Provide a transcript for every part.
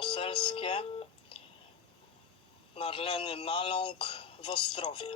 poselskie Marleny Maląg w Ostrowie.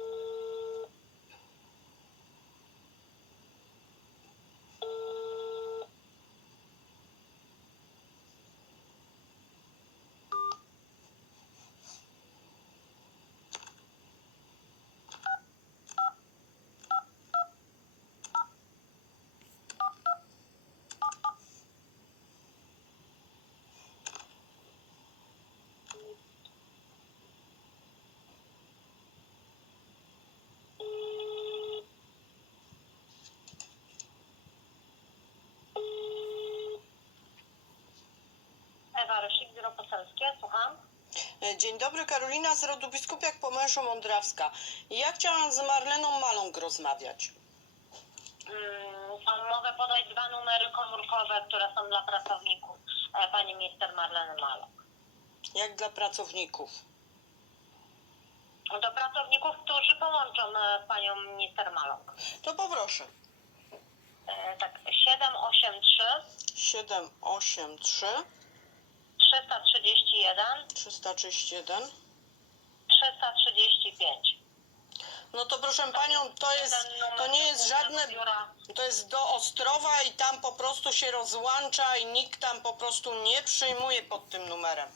Ewa Biuro Poselskie, słucham. E, Dzień dobry, Karolina z rodu Biskupiak Pomęszu Mądrawska. Ja chciałam z Marleną Maląg rozmawiać. Mm, są, mogę podać dwa numery komórkowe, które są dla pracowników e, pani minister Marleny Malok. Jak dla pracowników. Do pracowników, którzy połączą e, panią minister Malok. To poproszę. E, tak, 783 783 331 331 335. No to proszę panią, to jest, Ten numer to nie jest żadne, biura. to jest do Ostrowa i tam po prostu się rozłącza i nikt tam po prostu nie przyjmuje pod tym numerem.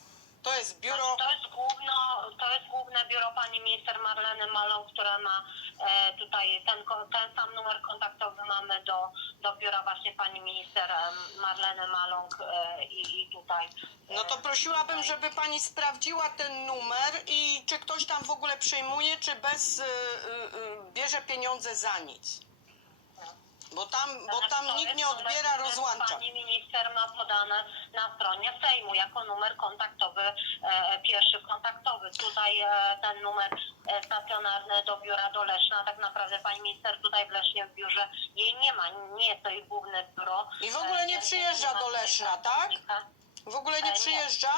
To jest biuro, To jest, główno, to jest główne biuro pani minister Marleny Malą, która ma e, tutaj ten, ten sam numer kontaktowy mamy do, do biura właśnie pani minister Marleny Maląg e, i, i tutaj. e, no to prosiłabym, żeby pani sprawdziła ten numer i czy ktoś tam w ogóle przyjmuje, czy bez, y, y, y, bierze pieniądze za nic. Bo tam, bo tam nikt nie odbiera, rozłącza. Pani minister ma podane na stronie Sejmu jako numer kontaktowy, e, pierwszy kontaktowy. Tutaj e, ten numer e, stacjonarny do biura do Leszna, tak naprawdę pani minister tutaj w Lesznie w biurze jej nie ma, nie jest to jej główne biuro. I w ogóle nie E, przyjeżdża do Leszna, tak? W ogóle E, nie przyjeżdża?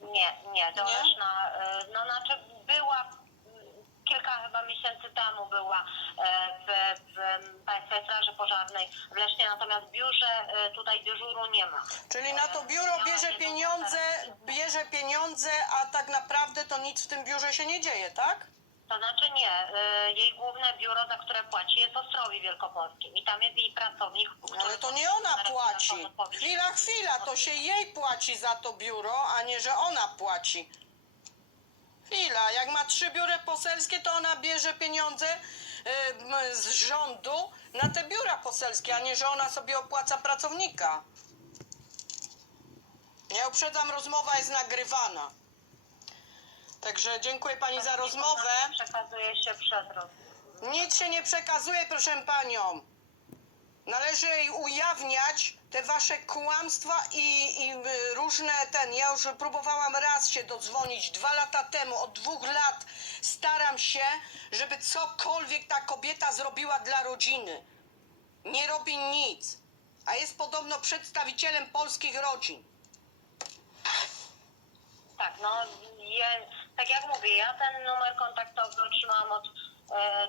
Nie, nie, do Nie? Leszna, e, no znaczy była kilka chyba miesięcy temu była e, w, w Państwowej Straży Pożarnej w Lesznie, natomiast w biurze e, tutaj dyżuru nie ma. Czyli na to biuro bierze pieniądze, bierze pieniądze, a tak naprawdę to nic w tym biurze się nie dzieje, tak? To znaczy nie, e, jej główne biuro, za które płaci jest w Ostrowi Wielkopolskim i tam jest jej pracownik. Ale to nie ona płaci. Chwila, chwila, to się jej płaci za to biuro, a nie, że ona płaci. Chwila, jak ma trzy biura poselskie, to ona bierze pieniądze y, z rządu na te biura poselskie, a nie, że ona sobie opłaca pracownika. Ja uprzedzam, rozmowa jest nagrywana. Także dziękuję pani za rozmowę. Przekazuje się przez roz... Nic się nie przekazuje, proszę panią. Należy jej ujawniać te wasze kłamstwa i, i y, różne ten. Ja już próbowałam raz się dodzwonić dwa lata temu, od dwóch lat staram się, żeby cokolwiek ta kobieta zrobiła dla rodziny. Nie robi nic, a jest podobno przedstawicielem polskich rodzin. Tak, no je, tak jak mówię, ja ten numer kontaktowy otrzymałam od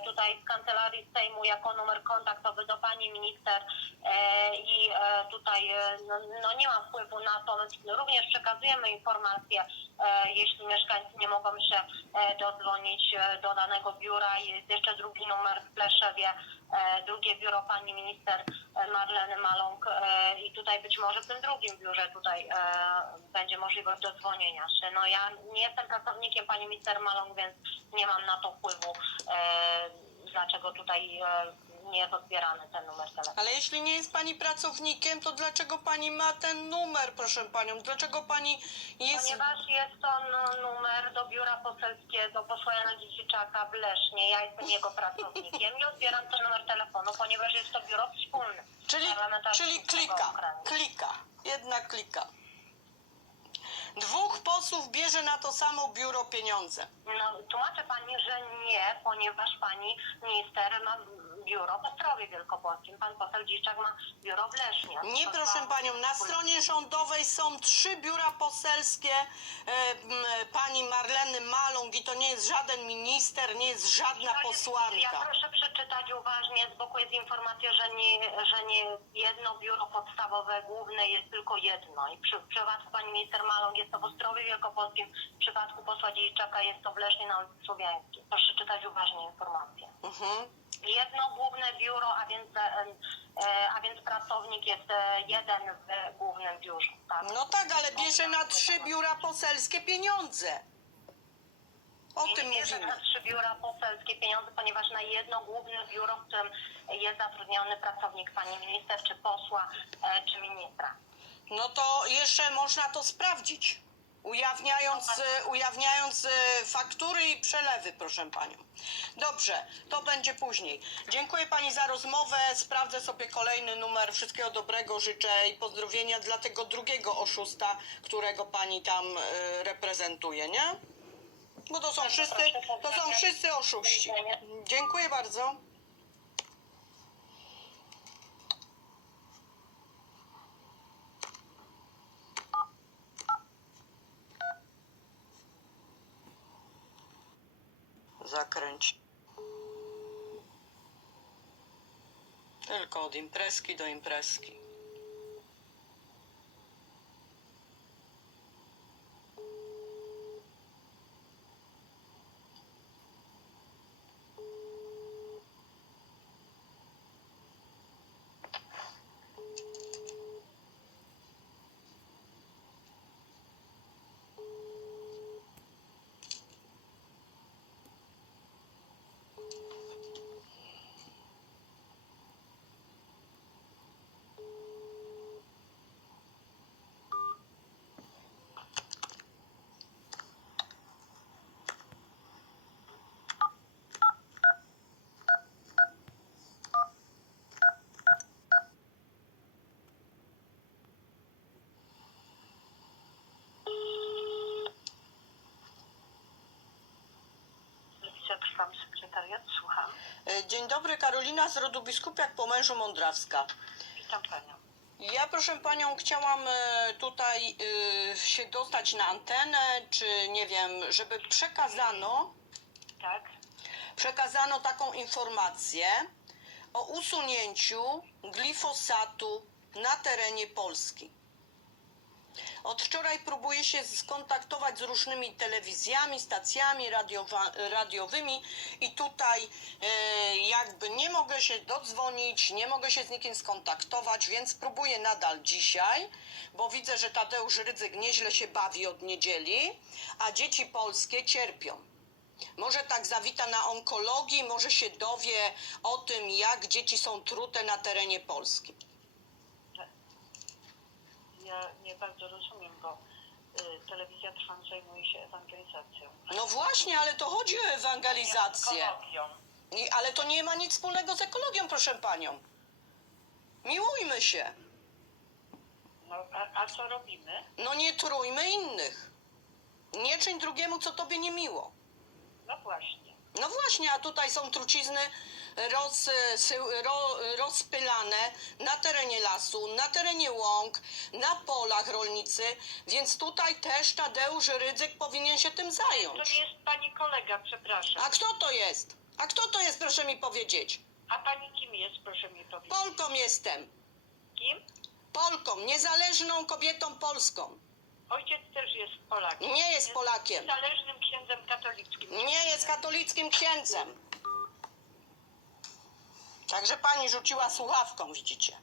tutaj z kancelarii Sejmu jako numer kontaktowy do pani minister e, i e, tutaj e, no, no nie mam wpływu na to. Również przekazujemy informacje, e, jeśli mieszkańcy nie mogą się e, dodzwonić e, do danego biura. Jest jeszcze drugi numer w Pleszewie, e, drugie biuro pani minister e, Marleny Maląg e, i tutaj być może w tym drugim biurze tutaj e, będzie możliwość dodzwonienia się. No ja nie jestem pracownikiem pani minister Maląg, więc nie mam na to wpływu, e, dlaczego tutaj e, nie jest odbierany ten numer telefonu. Ale jeśli nie jest pani pracownikiem, to dlaczego pani ma ten numer, proszę panią? Dlaczego pani jest. Ponieważ jest to no, numer do biura poselskiego posła Jana Dziedziczaka w Lesznie, ja jestem jego pracownikiem i odbieram ten numer telefonu, ponieważ jest to biuro wspólne. Czyli, czyli klika, okręgu. klika, jedna klika. Dwóch posłów bierze na to samo biuro pieniądze. No, tłumaczę pani, że nie, ponieważ pani minister ma biuro w Ostrowie Wielkopolskim. Pan poseł Dziczak ma biuro w Lesznie. Nie, proszę pan- panią, na stronie rządowej są trzy biura poselskie e, m, pani Marleny Maląg i to nie jest żaden minister, nie jest żadna To jest- Ja posłanka. proszę przeczytać uważnie, z boku jest informacja, że nie, że nie jedno biuro podstawowe, główne jest tylko jedno. I przy, w przypadku pani minister Maląg jest to w Ostrowie Wielkopolskim, w przypadku posła Dziejczaka jest to w Lesznie na ulicy Słowiańskiej. Proszę czytać uważnie informacje. Mhm. Jedno główne biuro, a więc, e, e, a więc pracownik jest e, jeden w głównym biurze. Tak? No tak, ale bierze na trzy biura poselskie pieniądze. O I tym nie bierze na mówimy. trzy biura poselskie pieniądze, ponieważ na jedno główne biuro, w którym jest zatrudniony pracownik pani minister, czy posła, czy ministra. No to jeszcze można to sprawdzić. Ujawniając, e, ujawniając e, faktury i przelewy, proszę panią. Dobrze, to będzie później. Dziękuję pani za rozmowę. Sprawdzę sobie kolejny numer. Wszystkiego dobrego życzę i pozdrowienia dla tego drugiego oszusta, którego pani tam e, reprezentuje, nie? Bo to są Bardzo wszyscy, to są wszyscy oszuści. Dziękuję bardzo. Tylko od imprezki do imprezki. Sekretariat, słucham. E, Dzień dobry, Karolina z rodu Biskupiak po mężu Mądrawska. Witam panią. Ja, proszę panią, chciałam e, tutaj e, się dostać na antenę, czy nie wiem, żeby przekazano, Tak? przekazano taką informację o usunięciu glifosatu na terenie Polski. Od wczoraj próbuję się skontaktować z różnymi telewizjami, stacjami radiowa- radiowymi i tutaj e, jakby nie mogę się dodzwonić, nie mogę się z nikim skontaktować, więc próbuję nadal dzisiaj, bo widzę, że Tadeusz Rydzyk nieźle się bawi od niedzieli, a dzieci polskie cierpią. Może tak zawita na onkologii, może się dowie o tym, jak dzieci są trute na terenie Polski. Ja nie bardzo rozumiem, bo y, telewizja Trwam zajmuje się ewangelizacją. No właśnie, ale to chodzi o ewangelizację. Ekologią. I, ale to nie ma nic wspólnego z ekologią, proszę panią. Miłujmy się. No, a, a co robimy? No nie trujmy innych. Nie czyń drugiemu, co tobie nie miło. No właśnie. No właśnie, a tutaj są trucizny rozsy- ro, rozpylane na terenie lasu, na terenie łąk, na polach rolnicy, więc tutaj też Tadeusz Rydzyk powinien się tym To zająć. nie jest pani kolega, przepraszam. A kto to jest? A kto to jest, proszę mi powiedzieć? A pani kim jest, proszę mi powiedzieć? Polką jestem. Kim? Polką, niezależną kobietą polską. Ojciec też jest Polakiem. Nie jest Polakiem. Zależnym księdzem katolickim. Nie jest katolickim księdzem. Także pani rzuciła słuchawką, widzicie.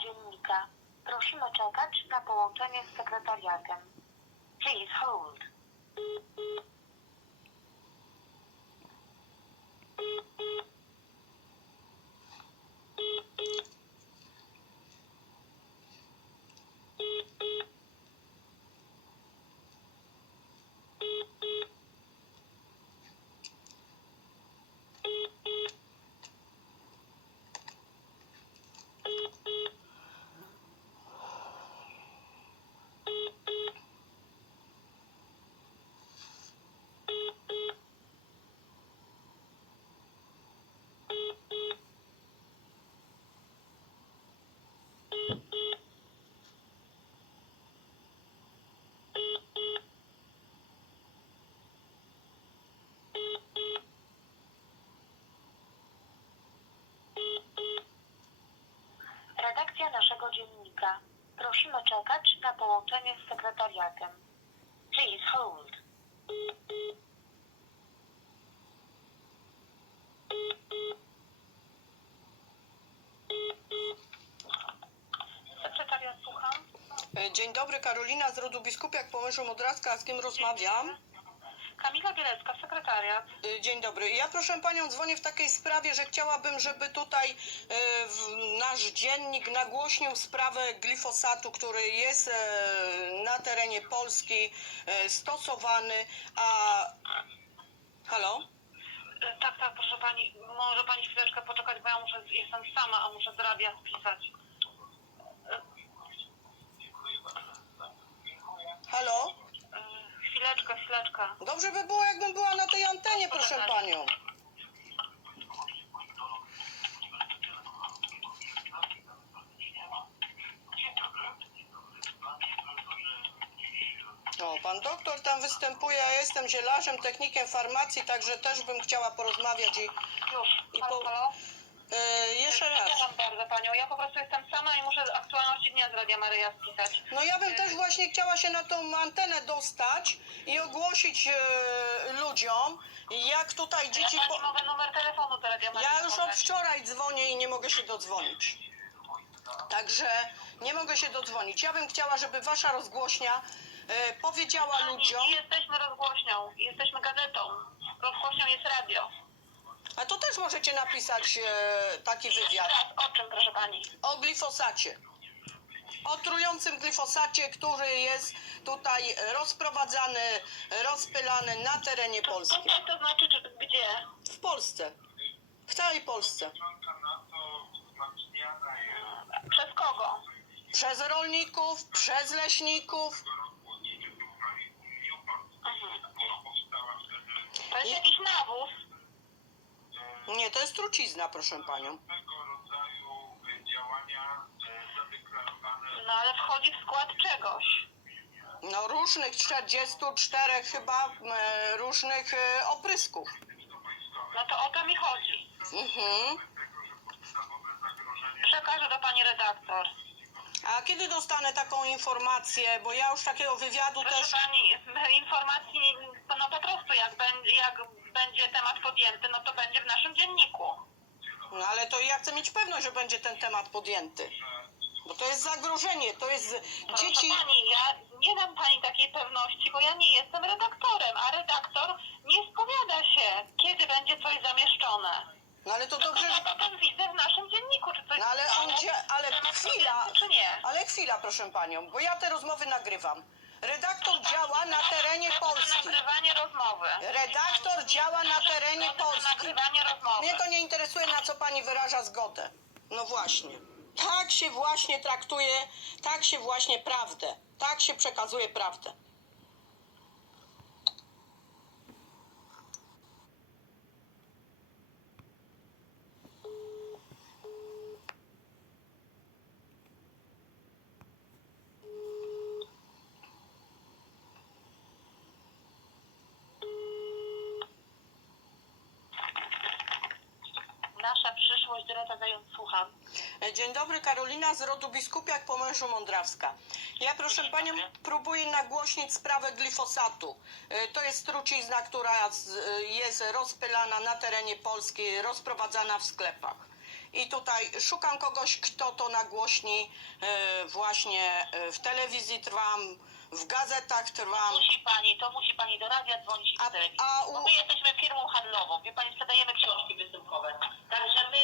Dziennika. Prosimy czekać na połączenie z sekretariatem. Please hold. Beep, beep. Beep, beep. Redakcja naszego dziennika. Prosimy czekać na połączenie z sekretariatem. Please hold. Sekretariat, słucham. E, Dzień dobry, Karolina z rodu Biskupiak Pomysłu Modraska, z kim rozmawiam? Kamila Bielecka, sekretariat. E, Dzień dobry. Ja proszę panią dzwonię w takiej sprawie, że chciałabym, żeby tutaj e, w nasz dziennik nagłośnił sprawę glifosatu, który jest e, na terenie Polski e, stosowany, a... Halo? E, Tak, tak, proszę pani, może pani chwileczkę poczekać, bo ja muszę, jestem sama, a muszę z radia spisać. Halo? Dobrze by było, jakbym była na tej antenie, proszę panią. O, pan doktor tam występuje, ja jestem zielarzem, technikiem farmacji, także też bym chciała porozmawiać i Już, I halo, po- halo? E, jeszcze raz. Przepraszam bardzo panią, ja po prostu jestem sama i muszę aktualności dnia z Radia Maryja spisać. No ja bym też właśnie chciała się na tą antenę dostać i ogłosić e, ludziom, jak tutaj dzieci... ja Po... pani mogę numer telefonu do Radia Maryja Ja już od wczoraj dzwonię i nie mogę się dodzwonić. Także nie mogę się dodzwonić. Ja bym chciała, żeby wasza rozgłośnia e, powiedziała ludziom. Nie jesteśmy rozgłośnią, jesteśmy gazetą. Rozgłośnią jest radio. A to też możecie napisać e, taki wywiad Teraz o czym, proszę pani? o glifosacie. O trującym glifosacie, który jest tutaj rozprowadzany, rozpylany na terenie Polski. Tutaj to znaczy, czy gdzie? W Polsce. W całej Polsce. Przez kogo? Przez rolników, przez leśników. To jest jakiś nawóz. Nie, to jest trucizna, proszę panią. tego rodzaju y, działania y, zadeklarowane No ale wchodzi w skład czegoś. No różnych 44 chyba e, różnych e, oprysków. No to o to mi chodzi. Mhm. tego, że podstawowe zagrożenie Przekażę do pani redaktor. A kiedy dostanę taką informację, bo ja już takiego wywiadu Proszę też... pani, informacji, no po prostu jak będzie, jak będzie temat podjęty, no to będzie w naszym dzienniku. No ale to ja chcę mieć pewność, że będzie ten temat podjęty. Bo to jest zagrożenie, to jest Proszę dzieci... pani, ja nie dam pani takiej pewności, bo ja nie jestem redaktorem, a redaktor nie spowiada się, kiedy będzie coś zamieszczone. No ale to Tylko dobrze, ja że... potem widzę w naszym dzienniku, czy coś No ale on gdzie... Ale temat chwila, podjęty, czy nie. ale chwila proszę panią, bo ja te rozmowy nagrywam. Redaktor działa na terenie Polski. nagrywanie rozmowy. Redaktor działa na terenie Polski. nagrywanie rozmowy. Mnie to nie interesuje, na co pani wyraża zgodę. No właśnie. Tak się właśnie traktuje, tak się właśnie prawdę, tak się przekazuje prawdę. Słucham. E, Dzień dobry, Karolina z rodu Biskupiak po mężu Mądrawska. Ja proszę Dzień panią dobry. próbuję nagłośnić sprawę glifosatu. E, To jest trucizna, która e, jest rozpylana na terenie Polski, rozprowadzana w sklepach. I tutaj szukam kogoś, kto to nagłośni. Właśnie w telewizji trwam, w gazetach trwam. Musi pani, to musi pani do radia dzwonić i do telewizji. a u- Bo my jesteśmy firmą handlową, wie pani, sprzedajemy książki wysyłkowe. Także my,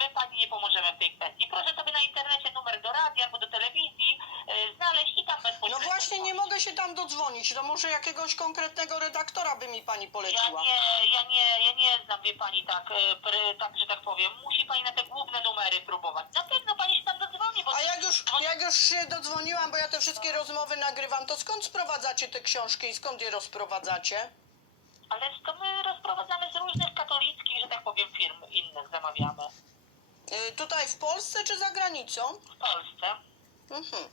my pani nie pomożemy w tej kwestii. Proszę sobie na internecie numer do radia albo do telewizji e, znaleźć i tam No bezpośrednio. właśnie nie mogę się tam dodzwonić. To może jakiegoś konkretnego redaktora by mi pani Ja poleciła. nie, ja nie, ja nie znam, wie pani, tak, e, pr, tak, że tak powiem. Musi pani na te główne numery próbować. Na pewno pani się tam dodzwoni, bo... A jak już, jak już się dodzwoniłam, bo ja te wszystkie rozmowy nagrywam, to skąd sprowadzacie te książki i skąd je rozprowadzacie? Ale to my rozprowadzamy z różnych katolickich, że tak powiem, firm innych zamawiamy. Y, tutaj w Polsce czy za granicą? W Polsce. Mhm.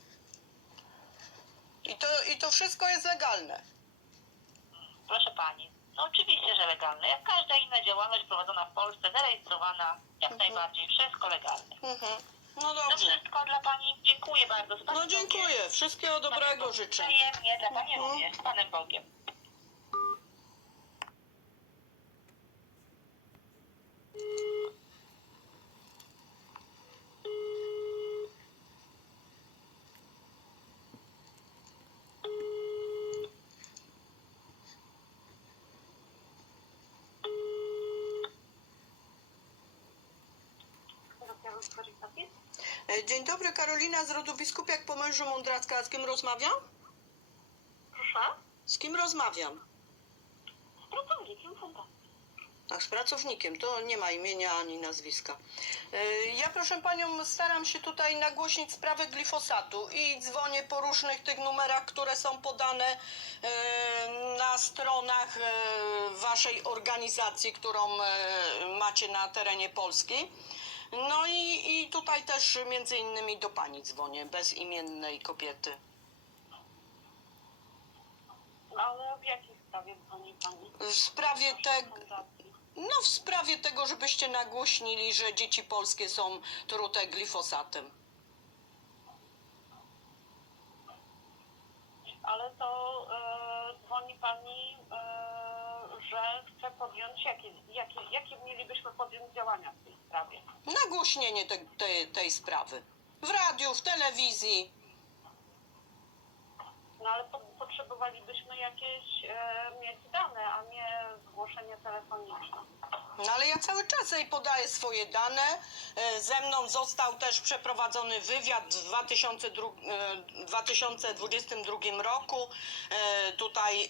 I to, I to wszystko jest legalne. Proszę pani, no oczywiście, że legalne. Jak każda inna działalność prowadzona w Polsce, zarejestrowana, jak najbardziej, wszystko legalne. Mhm. No To dobrze. wszystko dla pani. Dziękuję bardzo. Z Panem No dziękuję. Wszystkiego dobrego życzę. Wzajemnie dla pani Mhm. również. Z Panem Bogiem. E, Dzień dobry, Karolina z rodu Biskupiak po mężu Mądracka. Z kim rozmawiam? Proszę? Z kim rozmawiam? Z pracownikiem fundacji. Ach, z pracownikiem, to nie ma imienia ani nazwiska. E, Ja, proszę panią, staram się tutaj nagłośnić sprawę glifosatu i dzwonię po różnych tych numerach, które są podane e, na stronach e, waszej organizacji, którą macie na terenie Polski. No i, i tutaj też między innymi do pani dzwonię, bezimiennej kobiety. Ale w jakiej sprawie dzwoni pani? W sprawie tego. No w sprawie tego, żebyście nagłośnili, że dzieci polskie są trute glifosatem. Ale to e, dzwoni pani, że chce podjąć jakie, jakie, jakie mielibyśmy podjąć działania w tej sprawie. Nagłośnienie te, te, tej sprawy. W radiu, w telewizji. No ale po, potrzebowalibyśmy jakieś e, mieć dane, a nie zgłoszenie telefoniczne. No ale ja cały czas jej podaję swoje dane. E, Ze mną został też przeprowadzony wywiad w 2002, e, 2022 roku. E, Tutaj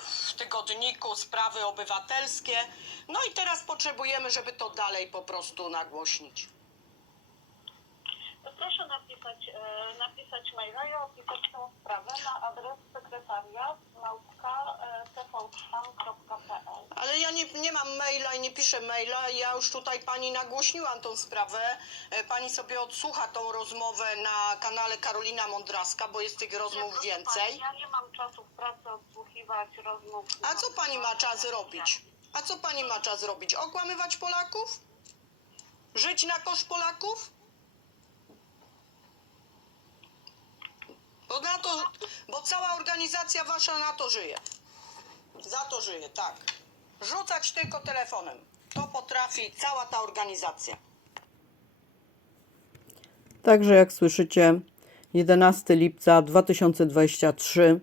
w tygodniku Sprawy Obywatelskie. No i teraz potrzebujemy, żeby to dalej po prostu nagłośnić. Napisać, e, napisać maila i opisać tę sprawę na adres sekretariat małpka e. Ale ja nie, nie mam maila i nie piszę maila. Ja już tutaj pani nagłośniłam tą sprawę. E, Pani sobie odsłucha tą rozmowę na kanale Karolina Mądraska, bo jest tych rozmów Proszę więcej. Pani, ja nie mam czasu w pracy odsłuchiwać rozmów. A co pani ma czas robić? A co pani ma czas robić? Okłamywać Polaków? Żyć na koszt Polaków? Bo na to, bo cała organizacja wasza na to żyje. Za to żyje, tak. Rzucać tylko telefonem. To potrafi cała ta organizacja. Także jak słyszycie, 11 lipca 2023.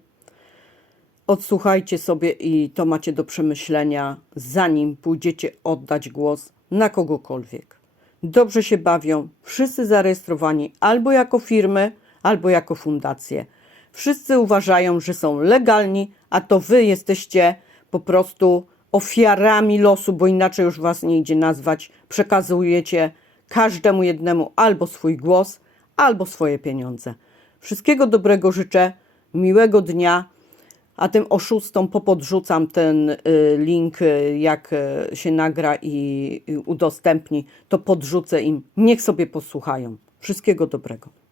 Odsłuchajcie sobie i to macie do przemyślenia, zanim pójdziecie oddać głos na kogokolwiek. Dobrze się bawią, wszyscy zarejestrowani albo jako firmy, albo jako fundacje. Wszyscy uważają, że są legalni, a to wy jesteście po prostu ofiarami losu, bo inaczej już was nie idzie nazwać. Przekazujecie każdemu jednemu albo swój głos, albo swoje pieniądze. Wszystkiego dobrego życzę, miłego dnia, a tym oszustom popodrzucam ten y, link, y, jak y, się nagra i udostępni, to podrzucę im. Niech sobie posłuchają. Wszystkiego dobrego.